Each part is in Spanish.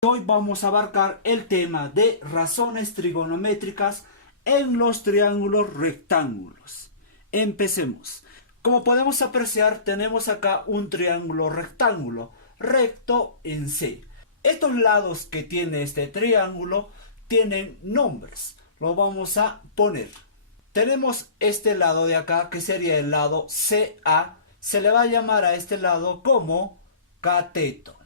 Hoy vamos a abarcar el tema de razones trigonométricas en los triángulos rectángulos. Empecemos. Como podemos apreciar, tenemos acá un triángulo rectángulo recto en C. Estos lados que tiene este triángulo tienen nombres. Lo vamos a poner. Tenemos este lado de acá que sería el lado CA. Se le va a llamar a este lado como cateto.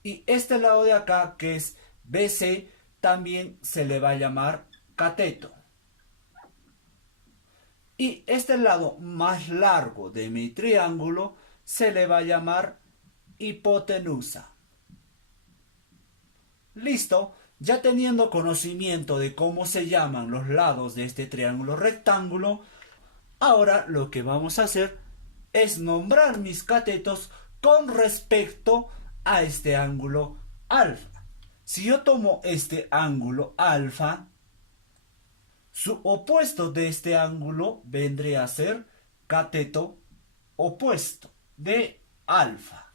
Y este lado de acá, que es BC, también se le va a llamar cateto. Y este lado más largo de mi triángulo se le va a llamar hipotenusa. Listo, ya teniendo conocimiento de cómo se llaman los lados de este triángulo rectángulo, ahora lo que vamos a hacer es nombrar mis catetos con respecto a este ángulo alfa. Si yo tomo este ángulo alfa, su opuesto de este ángulo vendría a ser cateto opuesto de alfa.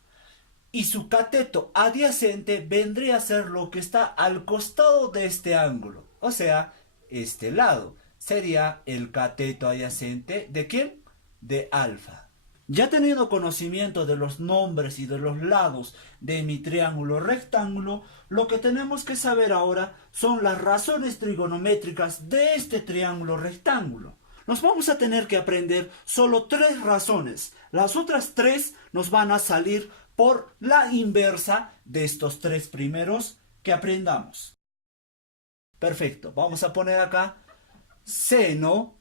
Y su cateto adyacente vendría a ser lo que está al costado de este ángulo. O sea, este lado sería el cateto adyacente ¿de quién? De alfa. Ya teniendo conocimiento de los nombres y de los lados de mi triángulo rectángulo, lo que tenemos que saber ahora son las razones trigonométricas de este triángulo rectángulo. Nos vamos a tener que aprender solo 3 razones. Las otras 3 nos van a salir por la inversa de estos 3 primeros que aprendamos. Perfecto, vamos a poner acá seno,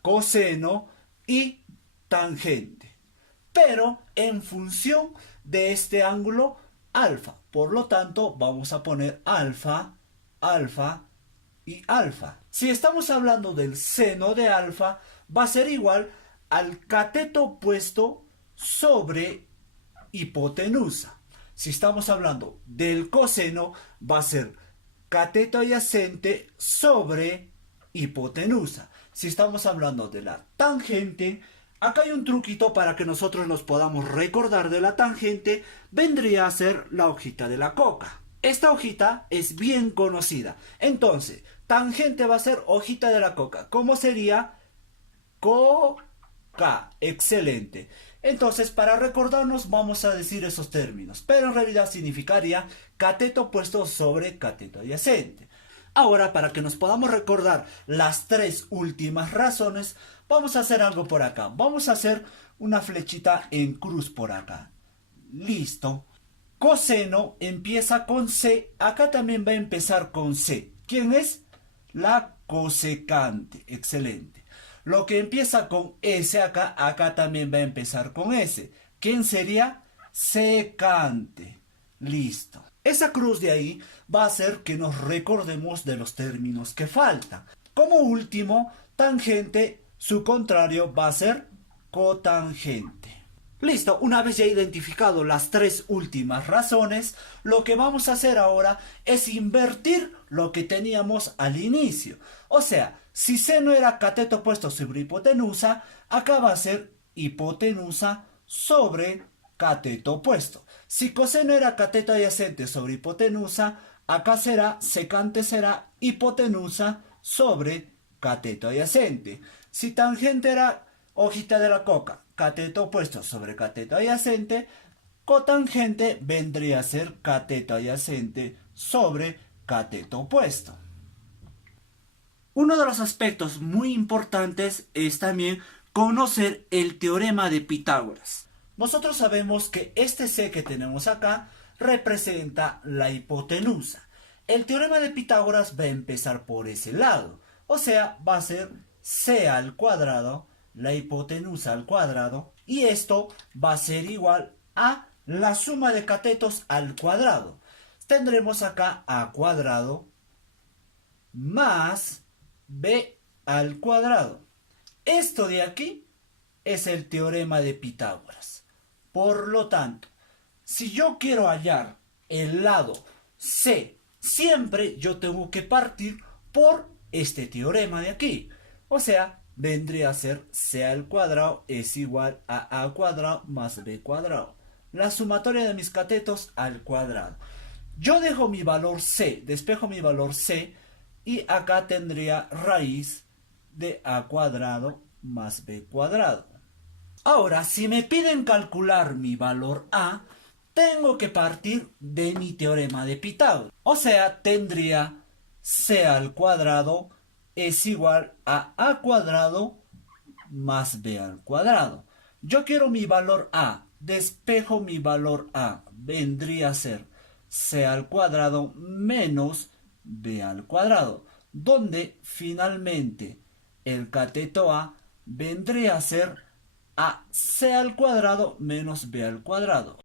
coseno y tangente, pero en función de este ángulo alfa. Por lo tanto, vamos a poner alfa, alfa y alfa. Si estamos hablando del seno de alfa, va a ser igual al cateto opuesto sobre hipotenusa. Si estamos hablando del coseno, va a ser cateto adyacente sobre hipotenusa. Si estamos hablando de la tangente, acá hay un truquito para que nosotros nos podamos recordar de la tangente. Vendría a ser la hojita de la coca. Esta hojita es bien conocida. Entonces, tangente va a ser hojita de la coca. ¿Cómo sería? Coca. Excelente. Entonces, para recordarnos vamos a decir esos términos, pero en realidad significaría cateto opuesto sobre cateto adyacente. Ahora, para que nos podamos recordar las 3 últimas razones, vamos a hacer algo por acá. Vamos a hacer una flechita en cruz por acá. Listo. Coseno empieza con C, acá también va a empezar con C. ¿Quién es? La cosecante. Excelente. Lo que empieza con S acá, acá también va a empezar con S. ¿Quién sería? Secante. Listo. Esa cruz de ahí va a hacer que nos recordemos de los términos que faltan. Como último, tangente, su contrario va a ser cotangente. Listo, una vez ya identificado las 3 últimas razones, lo que vamos a hacer ahora es invertir lo que teníamos al inicio. O sea, si seno era cateto opuesto sobre hipotenusa, acá va a ser hipotenusa sobre cateto opuesto. Si coseno era cateto adyacente sobre hipotenusa, acá será secante será hipotenusa sobre cateto adyacente. Si tangente era hojita de la coca, cateto opuesto sobre cateto adyacente, cotangente vendría a ser cateto adyacente sobre cateto opuesto. Uno de los aspectos muy importantes es también conocer el teorema de Pitágoras. Nosotros sabemos que este C que tenemos acá representa la hipotenusa. El teorema de Pitágoras va a empezar por ese lado, o sea, va a ser C al cuadrado, la hipotenusa al cuadrado, y esto va a ser igual a la suma de catetos al cuadrado. Tendremos acá A cuadrado más B al cuadrado. Esto de aquí es el teorema de Pitágoras. Por lo tanto, si yo quiero hallar el lado C, siempre yo tengo que partir por este teorema de aquí. O sea, vendría a ser C al cuadrado es igual a cuadrado más B cuadrado. la sumatoria de mis catetos al cuadrado. Yo dejo mi valor c, despejo mi valor c, y acá tendría raíz de a cuadrado más b cuadrado. Ahora, si me piden calcular mi valor a, tengo que partir de mi teorema de Pitágoras. O sea, tendría c al cuadrado es igual a cuadrado más b al cuadrado. Yo quiero mi valor a, despejo mi valor a, vendría a ser c al cuadrado menos b al cuadrado, donde finalmente el cateto a vendría a ser a c al cuadrado menos b al cuadrado.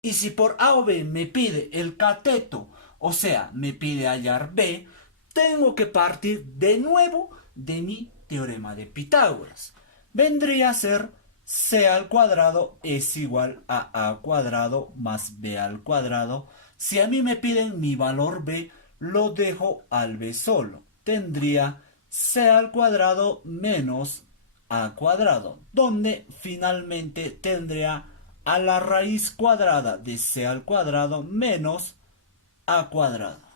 Y si por a o b me pide el cateto, o sea, me pide hallar b, tengo que partir de nuevo de mi teorema de Pitágoras. Vendría a ser c al cuadrado es igual a cuadrado más b al cuadrado. Si a mí me piden mi valor b, lo dejo al b solo. Tendría c al cuadrado menos a cuadrado, donde finalmente tendría a la raíz cuadrada de c al cuadrado menos a cuadrado.